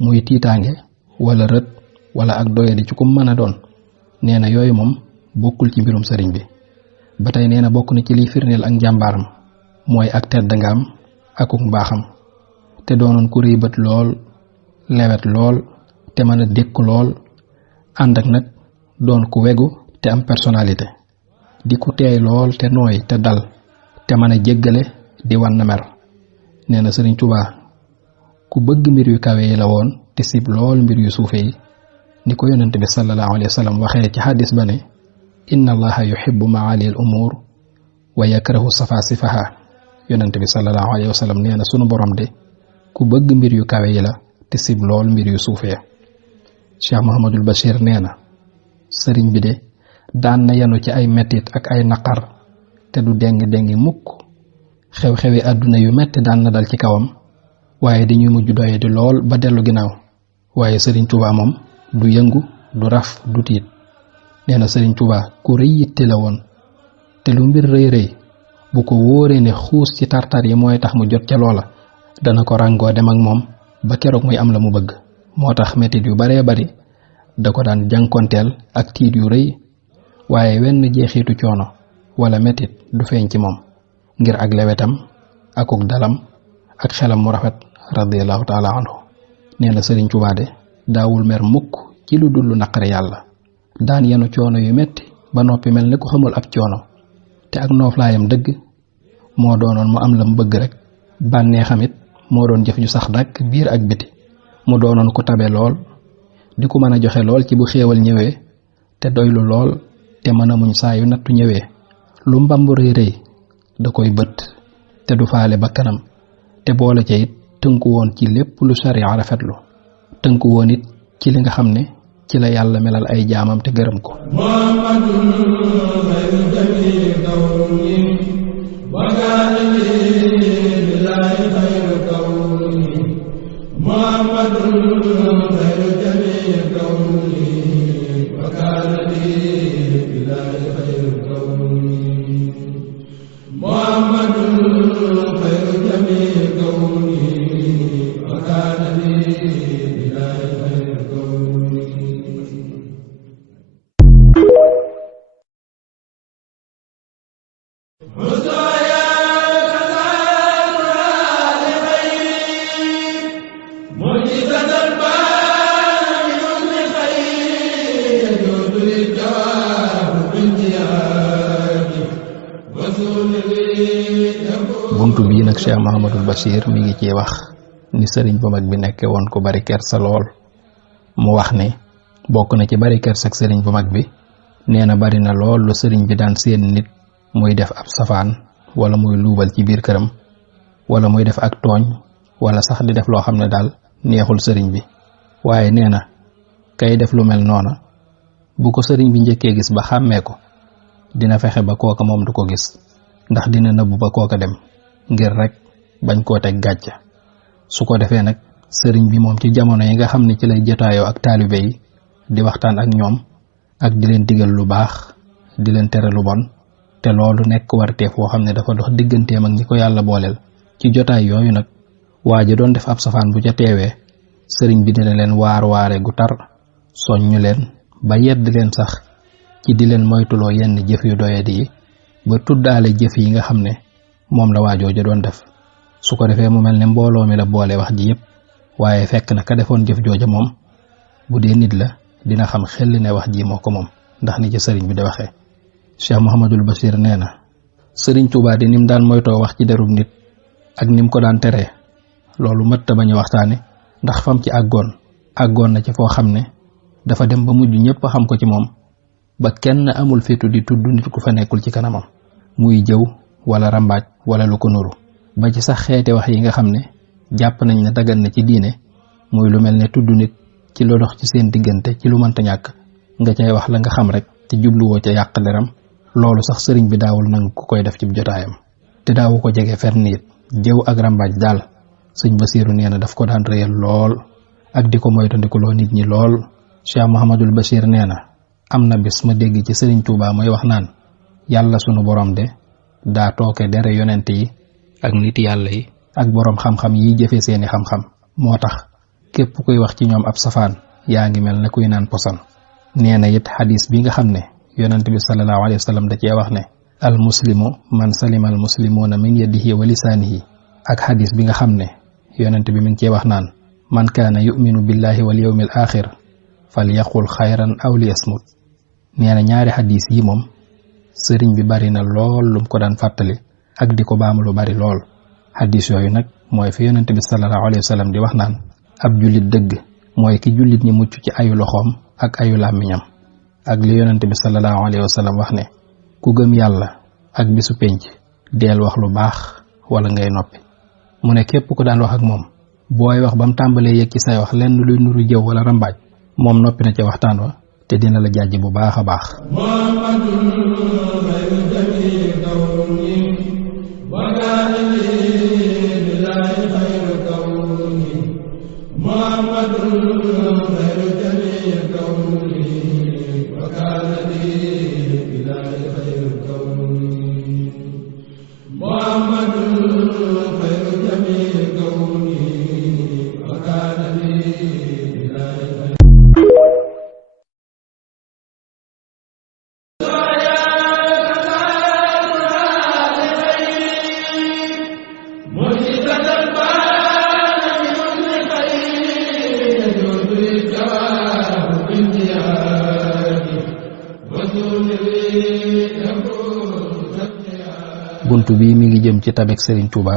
muy tiitaange wala rët wala ak doye di ci kum mën a doon. nee na yooyu moom bokkul ci mbirum sëriñ bi. ba tey nee na bokk na ci liy firndeel ak njàmbaaram mooy ak tedd ngaam akuk mbaaxam, te doonoon ku rëy bët lool, lewet lool te mën a dékku lool, ànd ak nag doon ku wegu te am personnalité, di ku teey lool te nooy te dal te mën a jéggale di wan na mer. nee na sëriñ Tuubaa ku bëgg mbir yu kawe yi la woon te sib lool mbir yu suufe yi, ni ko yonent bi sallallahu alayhi wa sallam waxee ci xadis ba ne inna allaha yuhibbu maali al umur wa yakrahu safasifaha. yonent bi sallallahu alayhi wa sallam nee na sunu borom de ku bëgg mbir yu kawe yi la te sib lool mbir yu suufe ya. Cheikh Mouhamadul Bachir nee na sëriñ bi de daan na yanu ci ay mettit ak ay naqar te du dengi mukk. xew-xewi àdduna yu metti daan na dal ci kawam, waaye dañuy mujj doye di lool ba dellu ginnaaw, waaye sëriñ Tuubaa moom du yëngu du raf du tiit. nee na sëriñ Tuubaa ku rëy yitte la woon, te lu mbir rëy rëy bu ko wóoree ne xuus ci tartar yi mooy tax mu jot ca loola dana ko ràngoo dem ak moom ba keroog muy am la mu bëgg. moo tax mettit yu baree bari da ko daan jànkonteel ak tiit yu rëy, waaye wenn jeexiitu coono wala mettit du feeñ ci moom ngir ak lewetam akuk dalam ak xelam mu rafet radiyallahu taala anhu. nee na sëriñ Tuubaa de daawul mer mukk ci lu dul lu naqari yàlla, daan yenu coono yu metti ba noppi mel ni ku xamul ab coono, te ak nooflaayam dëgg moo doonoon mu am la mu bëgg rek. bànnee xamit moo doon jëf ju sax dàkk biir ak biti. mu doonoon ku tabe lool di ku mën a joxe lool ci bu xéewal ñëwee, te doylu lool te mën a muñ saa yu nattu ñëwee. lu mbambu rëy rëy da koy bët te du faale ba kanam, te boole ca it tënku woon ci lépp lu sariya rafetlu, tënku woon it ci li nga xam ne ci la yàlla melal ay jaamam te gërëm ko. Cheikh Mouhamadul Bachir mi ngi ci wax ni sëriñ bu mag bi nekke woon ko bari kersa lool. mu wax ne bokk na ci bari kersa ak sëriñ bu mag bi nee na bari na lool lu sëriñ bi daan seen nit muy def ab safaan wala muy luubal ci biir këram wala muy def ak tooñ wala sax di def loo xam ne daal neexul sëriñ bi waaye nee na kay def lu mel noona bu ko sëriñ bi njëkkee gis ba xàmmee ko dina fexe ba kooka moom du ko gis ndax dina nëbbu ba kooka dem ngir rek bañ koo teg gàcce su ko defee nag sëriñ bi moom ci jamono yi nga xam ne ci lay jotaayoo ak taalibe yi di waxtaan ak ñoom ak di leen digal lu baax di leen tere lu bon te loolu nekk warteef woo xam ne dafa dox digganteem ak ñi ko yàlla booleel ci jotaay yooyu nag waa ji doon def ab safaan bu ca teewee sëriñ bi dina leen waare gu tar soññu leen ba yedd leen sax ci di leen moytuloo yenn jëf yu doyadi yi ba tuddaale jëf yi nga xam ne moom la waajooja doon def su ko defee mu mel ne mbooloo mi la boole wax ji yépp waaye fekk na ka defoon jëf jooja moom bu dee nit la dina xam xel ne wax ji moo ko moom ndax ni ci sëriñ bi di waxee. Cheikh Mouhamadul Bachir nee na sëriñ Tuubaa di nim daan moytoo wax ci derub nit ak nim ko daan teree loolu mëtta bañ a waxtaane ndax fam ci àggoon na ci foo xam ne dafa dem ba mujj ñëpp xam ko ci moom ba kenn amul fitu di tudd nit ku fa nekkul ci kanamam muy jëw wala rambaaj wala lu ko nuru ba ci sax xeeti wax yi nga xam ne jàpp nañ ne dagan na ci diine muy lu mel ne tudd nit ci lu dox ci seen diggante ci lu mënta ñàkk nga cay wax la nga xam rek te jubluwoo ca yàq deram loolu sax sëriñ bi daawul nangu ku koy def ci jotaayam te daawu ko jege fenn it jëw ak rambaaj daal sëñ Basiiru nee na daf ko daan réyal lool ak di ko moytandikuloo nit ñi lool. Cheikh Mouhamadul Bachir nee na am na bis ma dégg ci sëriñ Tuubaa mooy wax naan yàlla sunu borom de daa tooke dere yonent yi ak nit yàlla yi ak boroom xam-xam yi jëfe seeni xam-xam moo tax képp kuy wax ci ñoom ab safaan yaa ngi mel ne kuy naan posan. nee na it xadis bi nga xam ne yonent bi sallallahu alayhi wa sallam da cee wax ne al muslimu man salima al muslimuuna min yadihi wa lisaanihi ak xadis bi nga xam ne yonent bi mi ngi cee wax naan man kaana yuminu billahi wal yawmil axir fal yaqul xayran aw liyasmut. nee na ñaari xadis yi moom sëriñ bi bari na lool lum ko daan fàttali ak di ko baamu lu bari lool. xadis yooyu nag mooy fi yonent bi sallallahu alayhi wa sallam di wax naan ab jullit dëgg mooy ki jullit ñi mucc ci ayu loxoom ak ayu làmmiñam ak li yonent bi sallallahu alayhi wa sallam wax ne ku gëm yàlla ak bisu penc deel wax lu baax wala ngay noppi. mu ne képp ku daan wax ak moom booy wax ba mu tàmbalee yëg ci say wax lenn luy nuru jëw wala rambaaj moom noppi na ca waxtaan wa te dina la jàjj bu baax a baax. buntu bi mi ngi jëm ci tabek Serigne Touba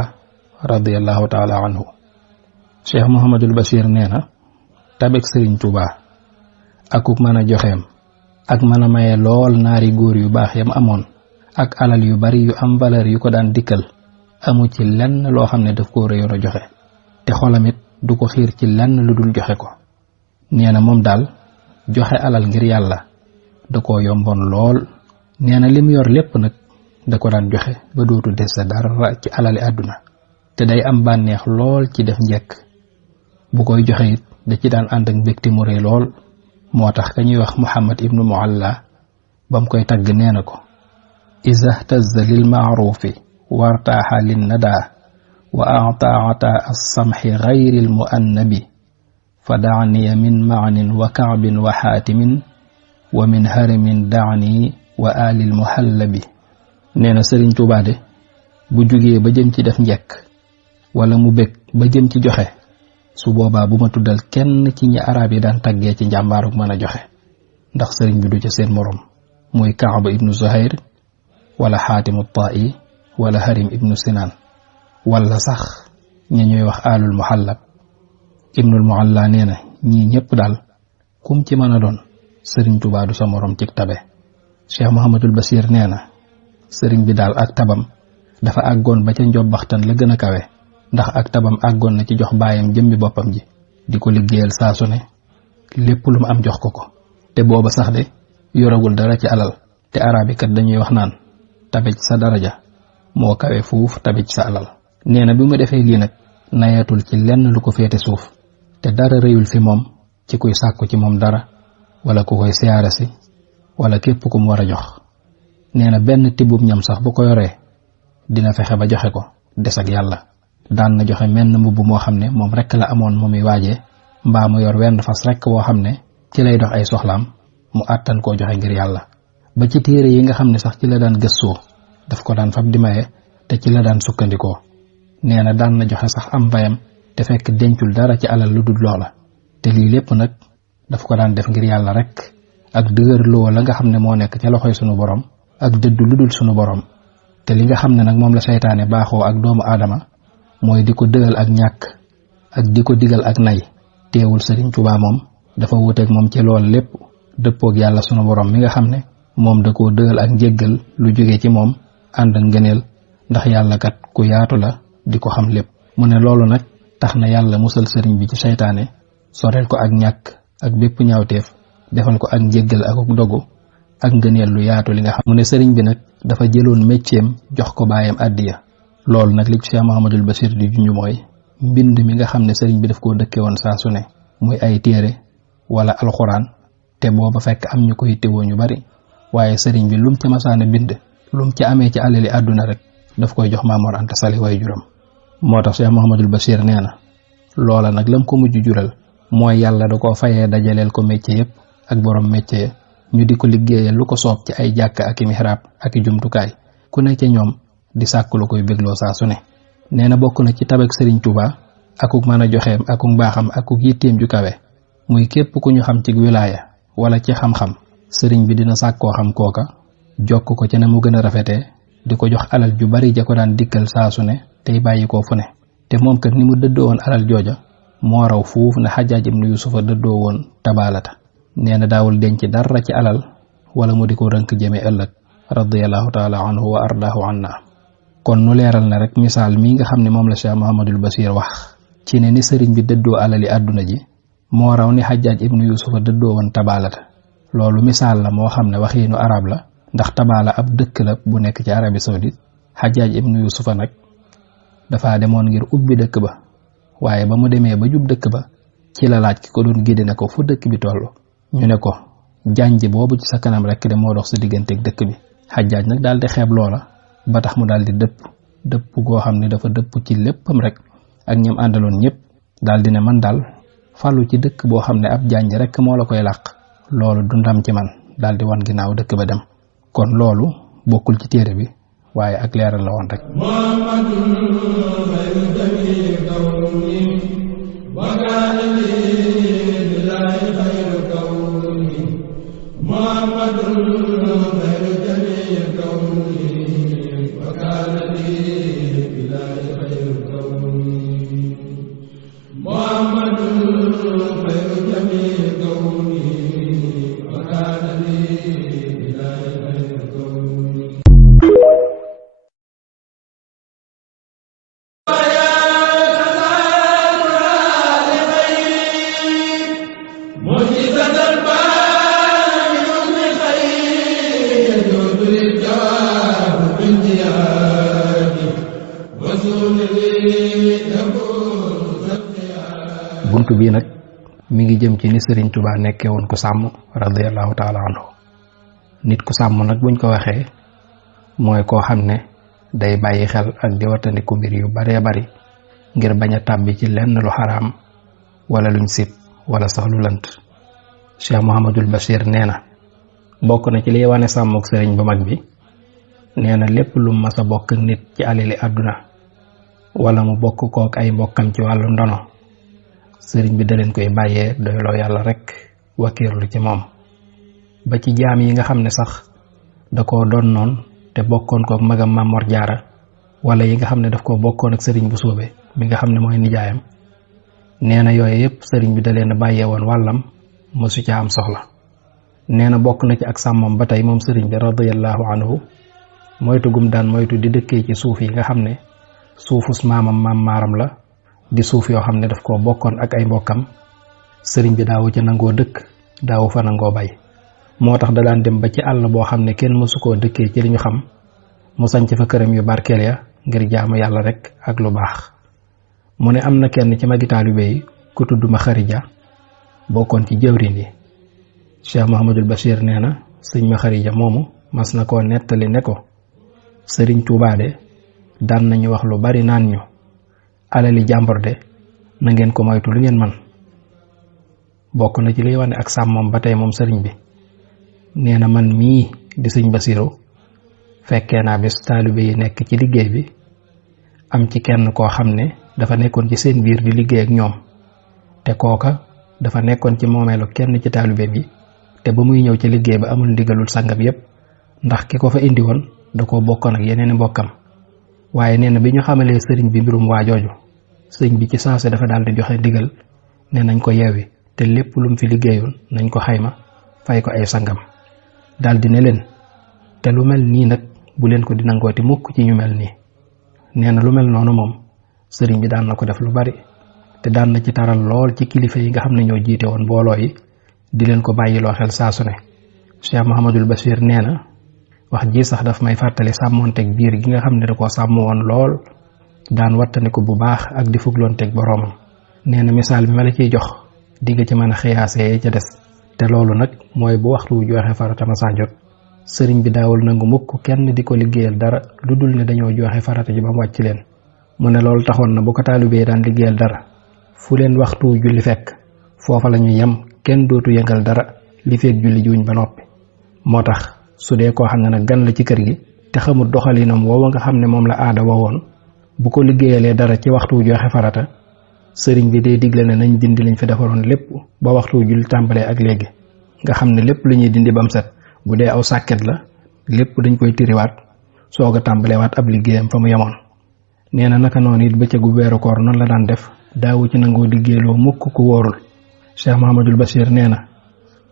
radiyallahu taala anhu. Cheikh Mouhamadul Bachir nee na tabek Serigne Touba akuk mën a joxeem ak mën a maye lool naari góor yu baax yam amoon ak alal yu bari yu am valeur yu ko daan dikkal amu ci lenn loo xam ne daf koo réyoon a joxe te xolamit du ko xiir ci lenn lu dul joxe ko. nee na moom daal joxe alal ngir yàlla da koo yomboon lool. nee na lim yor lépp nag da ko daan joxe ba dootu dese dara ci alali àdduna te day am bànneex lool ci def njekk bu koy joxe it da ci daan ànd ak mbégte mu rëy lool. moo tax ka ñuy wax Muhammad ibnu Mualla bam koy tagg nee na ko iza htazza lil maarufi wartaaxa lin nada wa ataa as-samxi gayril muannabi fa daaniya min maanin wa kaabin wa xaatimin wa min harimin daani wa alil muhallabi. nee na Sëriñ Tuubaa de bu jugee ba jëm ci def njekk wala mu bég ba jëm ci joxe su boobaa bu ma tuddal kenn ci ñi arab yi daan taggee ci njàmbaaruk mën a joxe ndax sëriñ bi du ca seen morom muy Kaaba ibnu Zuhayr wala Xaatimu Taa'i wala Harim ibnu Sinaan wala sax ña ñuy wax alul muhallab ibnul mualla nee na ñii ñëpp daal kum ci mën a doon sëriñ Tuubaa du sa morom ci tabe. Cheikh Mouhamadul Bachir nee na sëriñ bi daal ak tabam dafa àggoon ba ca njobbaxtan la gën a kawe, ndax ak tabam àggoon na ci jox baayam jëmmi boppam ji di ko liggéeyal saa su ne lépp lu mu am jox ko te booba sax de yoragul dara ci alal, te arab yi kat dañuy wax naan tabe ci sa daraja moo kawe fuuf tabe ci sa alal. nee na bi mu defee lii nag nayatul ci lenn lu ko féete suuf, te dara rëyul fi moom ci kuy sàkku ci moom dara wala ku koy siyaare si wala képp ku mu war a jox. nee na benn tibbub ñam sax bu ko yoree dina fexe ba joxe ko des ak yàlla. daan na joxe menn mbubb moo xam ne moom rekk la amoon mu muy waajee, mbaa mu yor wenn fas rekk woo xam ne ci lay dox ay soxlaam mu àttan koo joxe ngir yàlla. ba ci téere yi nga xam ne sax ci la daan gëstoo daf ko daan fab di maye te ci la daan sukkandikoo. nee na daan na joxe sax am mbayam te fekk dencul dara ci alal lu dul loola, te lii lépp nag daf ko daan def ngir yàlla rekk ak dëgër loo la nga xam ne moo nekk ca loxoy sunu borom ak dëddu lu dul sunu borom. te li nga xam ne nag moom la seytaane baaxoo ak doomu aadama mooy di ko dëgal ak ñàkk ak di ko digal ak nay. teewul Sëriñ Tuubaa moom dafa wuteeg moom ci lool lépp, dëppoog yàlla sunu borom mi nga xam ne moom da koo dëgal ak njéggal lu jóge ci moom ànd ak ngëneel, ndax yàlla kat ku yaatu la di ko xam lépp. mu ne loolu nag tax na yàlla musal sëriñ bi ci seytaane, soreel ko ak ñàkk ak bépp ñaawteef, defal ko ak njéggal ak dogu ak ngëneel lu yaatu li nga xam. mu ne sëriñ bi nag dafa jëloon mécceem jox ko baayam àddiya. loolu nag li ci Cheikh Mouhamadul Bachir di junj mooy mbind mi nga xam ne sëriñ bi daf koo dëkke woon saa su ne muy ay téere wala alxuraan, te booba fekk am ñu koy teewoo ñu bari, waaye sëriñ bi lum ca masaana bind lum ci amee ci alali àdduna rek daf koy jox Maam Mor Anta Sali way juram. moo tax Cheikh Mouhamadul Bachir nee na loola nag lam ko mujj jural mooy yàlla da koo fayee dajaleel ko métier yëpp ak borom métier ñu di ko liggéeyal lu ko soob ci ay jàkk ak i mihraab ak i jumtukaay, ku ne ca ñoom di sàkk lu koy bégloo saa su ne. nee na bokk na ci tabek Sëriñ Tuubaa akuk mën a joxeem akuk mbaaxam akuk yitteem ju kawe muy képp ku ñu xam ci wilaaya wala ci xam-xam, sëriñ bi dina sàkkoo xam kooka jokk ko ca na mu gën a rafetee, di ko jox alal ju bari ja ko daan dikkal saa su ne tey bàyyi koo fu ne. te moom kat ni mu dëddoo woon alal jooja moo raw fuuf na Xajaaj ibnu Yusufa dëddoo woon tabaalata. nee na daawul denc dara ci alal wala mu di ko rënk jëme ëllëg radiyallahu taala anhu wa ardaahu anna. kon nu leeral na rek misaal mi nga xam ne moom la Cheikh Mouhamadul Bachir wax ci ne ni sëriñ bi dëddoo alali àdduna ji moo raw ni Xajaaj ibnu Yusufa dëddoo woon tabaalata. loolu misaal la moo xam ne waxiinu arab la, ndax tabaala ab dëkk la bu nekk ci Arabie Saoudite. Xajaaj ibnu Yusufa nag dafa demoon ngir ubbi dëkk ba, waaye ba mu demee ba jub dëkk ba ci la laaj ki ko doon gide ne ko fu dëkk bi toll. ñu ne ko janj boobu ci sa kanam rek de moo dox sa digganteeg dëkk bi. Xajaaj nag daal di xeeb loola ba tax mu daal di dëpp goo xam ne dafa dëpp ci léppam rek ak ñam àndaloon ñëpp, daal di ne man daal falu ci dëkk boo xam ne ab janj rek moo la koy làq loolu du ndam ci man, daal di wan ginnaaw dëkk ba dem. kon loolu bokkul ci téere bi waaye ak leeral la woon rek. buntu bii nag mi ngi jëm ci ni Sëriñ Tuubaa nekkee woon ku sàmm radiyallahu taala anhu. nit ku sàmm nag buñ ko waxee mooy koo xam ne day bàyyi xel ak di wattandiku mbir yu baree bari ngir bañ a tàbbi ci lenn lu xaraam wala luñ sib wala sax lu lënt. Cheikh Mouhamadul Bachir nee na bokk na ci liy wane sàmmuk sëriñ bu mag bi, nee na lépp lu mas a bokk ak nit ci alali àdduna wala mu bokk kook ay mbokkam ci wàllu ndono, sëriñ bi da leen koy bàyyee doyloo yàlla rek wakiirlu ci moom. ba ci jaam yi nga xam ne sax da koo doon noon te bokkoon kook magam Maam Mor Jaara wala yi nga xam ne daf ko bokkoon ak sëriñ bu soobe bi nga xam ne mooy nijaayam nee na yooyu yëpp sëriñ bi da leen a bàyyee woon wàllam mësu ca am soxla. nee na bokk na ci ak sàmmam ba tey moom sëriñ bi radiyallahu anhu moytu gum daan moytu di dëkkee ci suuf yi nga xam ne suufus maam maaram la di suuf yoo xam ne daf koo bokkoon ak ay mbokkam sëriñ bi daawu ci nangoo dëkk daawu fa nangoo bay. moo tax da daan dem ba ci àll boo xam ne kenn mësu koo dëkkee ci li ñu xam mu sanc fa këram yu barkeel ya ngir jaamu yàlla rek ak lu baax. mu ne am na kenn ci magi taalibe yi ku tudd ma xarija bokkoon ci jëwrin yi. Cheikh Mouhamadul Bachir nee na sëñ ma xarija moomu mas na koo nettali ne ko sëriñ Tuubaa de daan nañu wax lu bari naan ñu alali jàmbur de na ngeen ko moytu lu ngeen man. bokk na ci liy wane ak sàmmam ba tey moom sëriñ bi nee na man mii di sëñ Basiru fekkee naa bis taalibe yi nekk ci liggéey bi am ci kenn koo xam ne dafa nekkoon ci seen biir di liggéey ak ñoom te kooka dafa nekkoon ci moomeelu kenn ci taalibe bi te ba muy ñëw ci liggéey ba amul ndigalul sangam yépp ndax ki ko fa indi woon da koo bokkoon ak yeneen mbokkam. waaye nee na bi ñu xamalee sëriñ bi mbirum waa jooju sëriñ bi ci saase dafa daal di joxe ndigal ne nañ ko yeewi te lépp lu mu fi liggéeyoon nañ ko xayma fay ko ay sangam. daal di ne leen te lu mel nii nag bu leen ko di nangooti mukk ci ñu mel nii. nee na lu mel noonu moom sëriñ bi daan na ko def lu bari te daan na ci taral lool ci kilifa yi nga xam ne ñoo jiite woon mbooloo yi di leen ko bàyyiloo xel saa su ne. Cheikh Mouhamadul Bachir nee na wax ji sax daf may fàttali sàmmoonteeg biir gi nga xam ne da koo sàmm woon lool daan wattandiku bu baax ak di fugloonteeg boroomam. nee na misaal bi ma la ciy jox di nga ci mën a xiyaasee ca des te loolu nag mooy bu waxtu wu joxe farata ma saa jot sëriñ bi daawul nangu mukk kenn di ko liggéeyal dara lu dul ne dañoo joxe farata ji ba mu wàcc leen. mu ne loolu taxoon na bu ko taalibee daan liggéeyal dara fu leen waxtu julli fekk foofa la ñuy yem kenn dootu yëngal dara li fekk julli juuñ ba noppi. moo tax su dee koo xam ne nag gan la ci kër gi te xamul doxalinam woowa nga xam ne moom la aada wowoon bu ko liggéeyalee dara ci waxtu joxe farata sëriñ bi day digle ne nañ dindi lañ fi defaroon lépp ba waxtu julli tàmbalee ak léegi nga xam ne lépp lu ñuy dindi bam set bu dee aw sàkket la lépp dañ koy tiriwaat soog a tàmbaleewaat ab liggéeyam fa mu yemoon. nee na naka noonu it bëccëgu weeru koor noonu la daan def daawu ci nangoo liggéeyloo mukk ku wóorul. Cheikh Mouhamadul Bachir nee na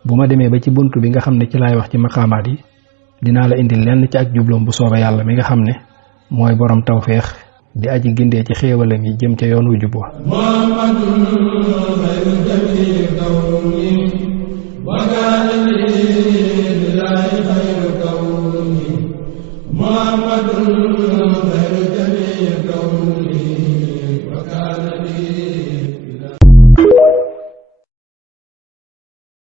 bu ma demee ba ci bunt bi nga xam ne ci laay wax ci maqaamaat yi dinaa la indi lenn ci ak jubloom bu soobee yàlla mi nga xam ne mooy borom tawféex di aji gindee ci xéewalam yi jëm ca yoon wu jub wa